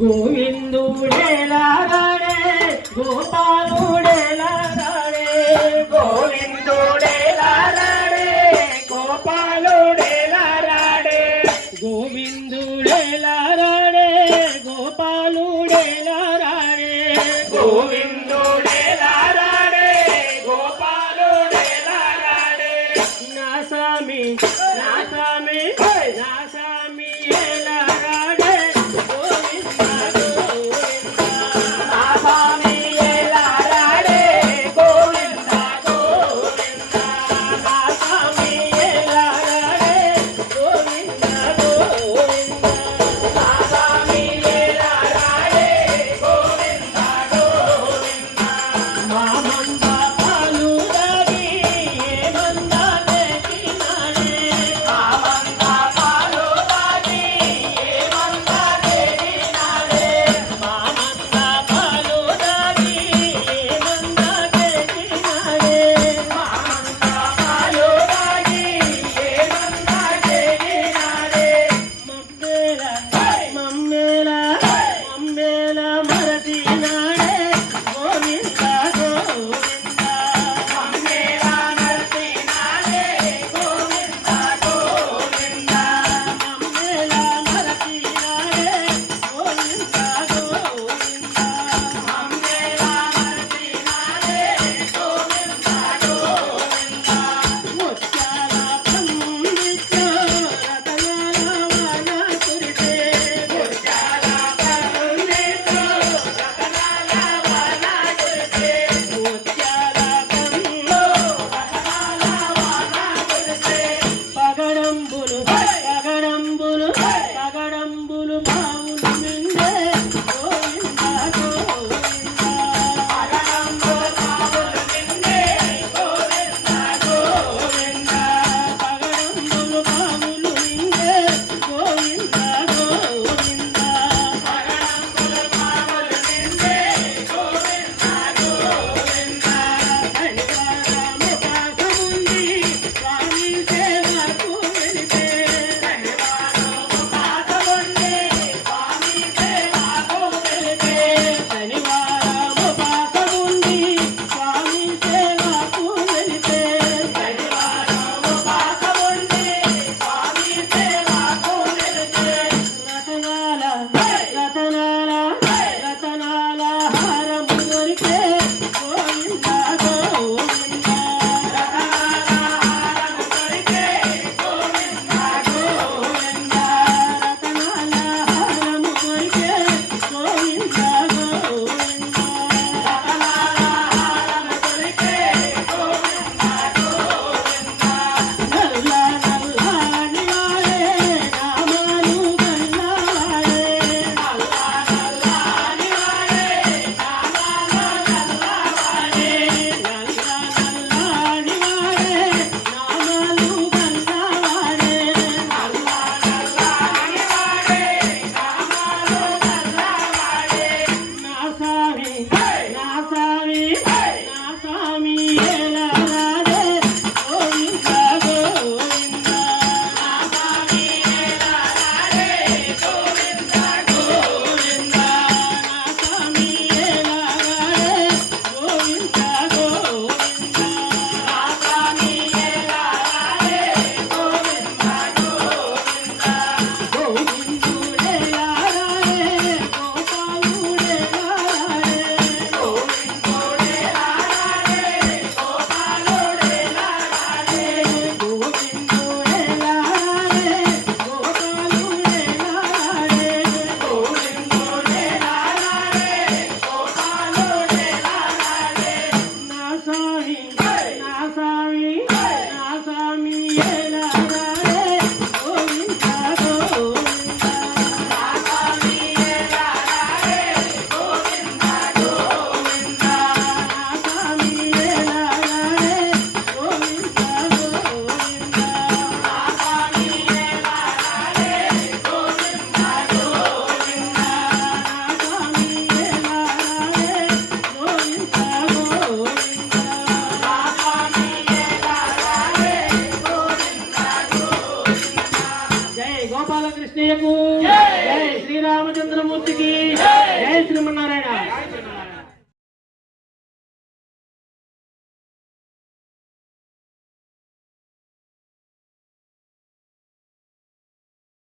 గోవిందుడేలా రాడే గోపాలుడేలా రాడే గోవిందుడేలా రాడే గోపాలుడేలా రాడే గోవిందుడేలా రాడే గోపాలుడేలా రాడే గోవిందుడేలా రాడే గోపాలుడేలా రాడే నా స్వామి నా స్వామి నా స్వామి ఎలా రాడే గోవింద గోవింద నా స్వామి ఎలా రాడే గోవింద గోవింద నా స్వామి ఎలా రాడే గోవింద గోవింద నా స్వామి ఎలా రాడే గోవింద గోవింద మామంద పాలు దాగి ఏమందా తెచ్చినాడే మామంద పాలు తాగి ఏమందా తేరినాడే మామంద పాలు దాగి ఏమందా తెచ్చినాడే మామంద పాలు తాగి ఏమందా తేరినాడే మమ్మేల మమ్మేల మమ్మేల మరదినాడే గోవింద గోవింద మమ్మేలా నరసినాడే గోవింద గోవింద మమ్మేల మరదినాడే గోవింద గోవింద మమ్మేలా నరసినాడే గోవింద గోవింద ముత్యాల పండితో రతనాల వాన కురిసే ముత్యాల పండితో రతనాల వాన కురిసే ముత్యాల పండు రతనాల వాన కురిసే పగడంబులు పగడంబులు పగడంబులు బావులు నిండే గోవింద గోవింద పగడంబుల పావులు నిండే గోవింద గోవింద పగడంబులు బావులు నిండే గోవింద గోవింద పగడంబుల పావులు నిండే గోవింద గోవింద శనివారము పాసముంది స్వామి సేవకు వెళితే శనివారము పాసముంది స్వామి సేవకు వెళితే శనివారము పాసముంది స్వామి సేవకు వెళితే శనివారము పాసముంది స్వామి సేవకు వెళితే రతనాల రతనాల రతనాల హారము దొరికే గోవింద గోవింద రతనాల హారము దొరికే గోవింద గోవింద రతనాల హారము దొరికే గోవింద గోవింద రతనాల హారము దొరికే గోవింద గోవింద నల్ల నల్లని వాడే నామాలు గల్లాడే నల్ల నల్లని వాడే నామాల నల్లవాడే నల్ల నల్లని వాడే నామాలు గల్లాడే నల్ల నల్లని వాడే నామాలు నల్లవాడే నా స్వామి నా స్వామి నా స్వామి ఎలా రాడే గోవింద గోవింద నా స్వామి ఎలా రాడే గోవింద గోవింద నా స్వామి ఎలా రాడే గోవింద గోవింద నా స్వామి ఎలా రాడే గోవింద గోవింద గోవిందుడేలా రాడే గోపాలుడేలా రాడే గోవిందుడేలా బాలకృష్ణయ్యకు జై శ్రీరామచంద్రమూర్తికి జై శ్రీమన్నారాయణ